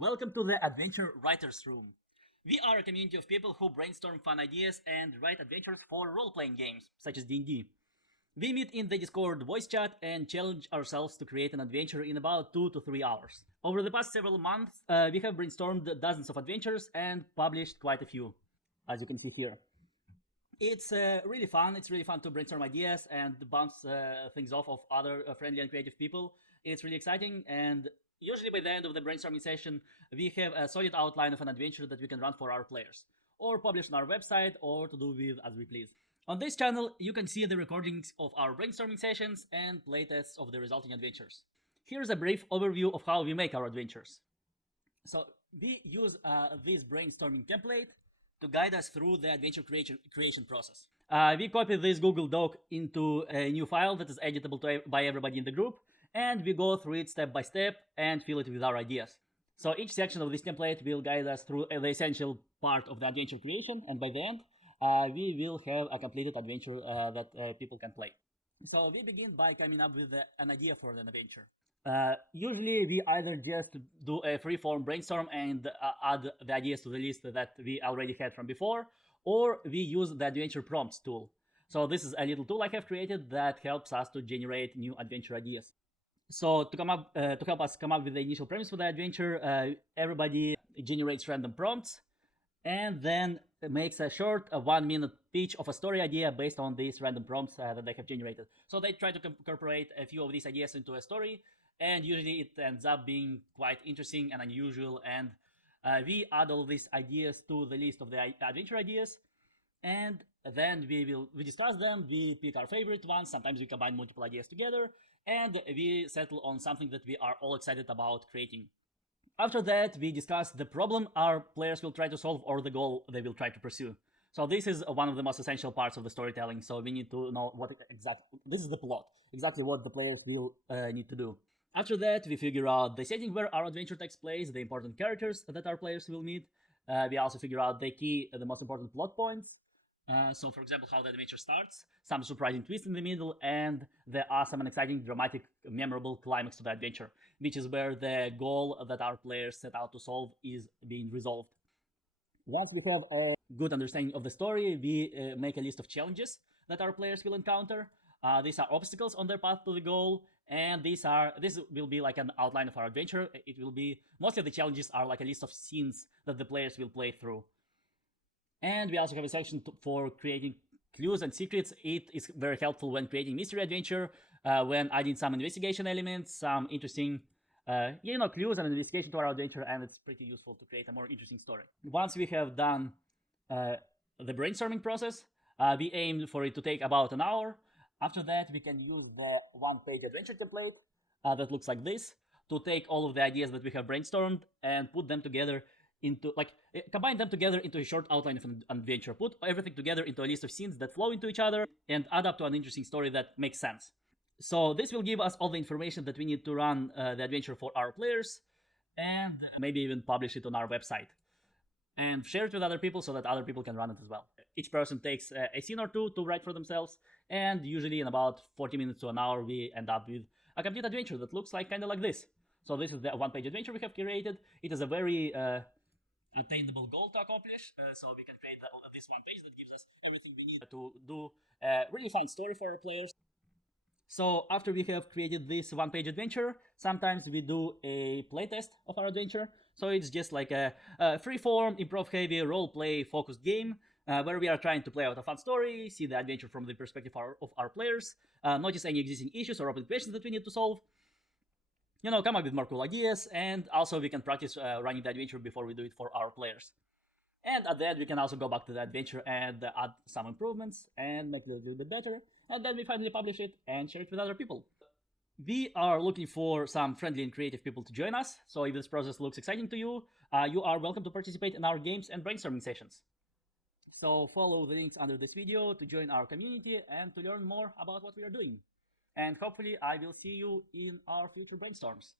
Welcome to the Adventure Writers Room. We are a community of people who brainstorm fun ideas and write adventures for role-playing games, such as D&D. We meet in the Discord voice chat and challenge ourselves to create an adventure in about 2 to 3 hours. Over the past several months, we have brainstormed dozens of adventures and published quite a few, as you can see here. It's really fun. It's really fun to brainstorm ideas and bounce things off of other friendly and creative people. It's really exciting, and usually by the end of the brainstorming session, we have a solid outline of an adventure that we can run for our players, or publish on our website, or to do with as we please. On this channel, you can see the recordings of our brainstorming sessions and playtests of the resulting adventures. Here's a brief overview of how we make our adventures. So we use this brainstorming template to guide us through the adventure creation process. We copy this Google Doc into a new file that is editable by everybody in the group, and we go through it step by step and fill it with our ideas. So each section of this template will guide us through the essential part of the adventure creation, and by the end, we will have a completed adventure that people can play. So we begin by coming up with an idea for an adventure. Usually we either just do a free-form brainstorm and add the ideas to the list that we already had from before, or we use the adventure prompts tool. So this is a little tool I have created that helps us to generate new adventure ideas. So to help us come up with the initial premise for the adventure, everybody generates random prompts and then makes a short 1-minute pitch of a story idea based on these random prompts that they have generated. So they try to incorporate a few of these ideas into a story, and usually it ends up being quite interesting and unusual, and we add all of these ideas to the list of the adventure ideas, and then we discuss them, we pick our favorite ones, sometimes we combine multiple ideas together, and we settle on something that we are all excited about creating. After that, we discuss the problem our players will try to solve or the goal they will try to pursue. So this is one of the most essential parts of the storytelling, so we need to know what exactly, this is the plot, exactly what the players will need to do. After that, we figure out the setting where our adventure takes place, the important characters that our players will meet. We also figure out the most important plot points. So, for example, how the adventure starts, some surprising twist in the middle, and the awesome and exciting, dramatic, memorable climax to the adventure, which is where the goal that our players set out to solve is being resolved. Once we have a good understanding of the story, we make a list of challenges that our players will encounter. These are obstacles on their path to the goal, and this will be like an outline of our adventure. It will be, most of the challenges are like a list of scenes that the players will play through. And we also have a section for creating clues and secrets. It is very helpful when creating mystery adventure, when adding some investigation elements, some interesting clues and investigation to our adventure, and it's pretty useful to create a more interesting story. Once we have done the brainstorming process, we aim for it to take about an hour. After that, we can use the one-page adventure template that looks like this to take all of the ideas that we have brainstormed and put them together combine them together into a short outline of an adventure, put everything together into a list of scenes that flow into each other, and add up to an interesting story that makes sense. So this will give us all the information that we need to run the adventure for our players, and maybe even publish it on our website. And share it with other people so that other people can run it as well. Each person takes a scene or two to write for themselves, and usually in about 40 minutes to an hour, we end up with a complete adventure that looks kind of like this. So this is the one-page adventure we have created. It is a very attainable goal to accomplish, so we can create this one page that gives us everything we need to do a really fun story for our players. So after we have created this one-page adventure, sometimes we do a playtest of our adventure. So it's just like a free-form, improv-heavy, role-play focused game where we are trying to play out a fun story, see the adventure from the perspective of our players, notice any existing issues or open questions that we need to solve, come up with more cool ideas, and also we can practice running the adventure before we do it for our players. And at the end, we can also go back to the adventure and add some improvements and make it a little bit better, and then we finally publish it and share it with other people. We are looking for some friendly and creative people to join us, so if this process looks exciting to you, you are welcome to participate in our games and brainstorming sessions. So follow the links under this video to join our community and to learn more about what we are doing. And hopefully I will see you in our future brainstorms.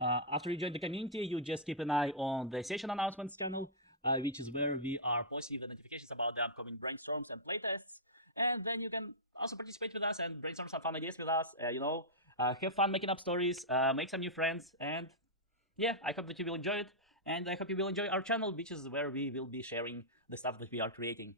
After you join the community, you just keep an eye on the session announcements channel, which is where we are posting the notifications about the upcoming brainstorms and playtests. And then you can also participate with us and brainstorm some fun ideas with us, have fun making up stories, make some new friends, and yeah, I hope that you will enjoy it. And I hope you will enjoy our channel, which is where we will be sharing the stuff that we are creating.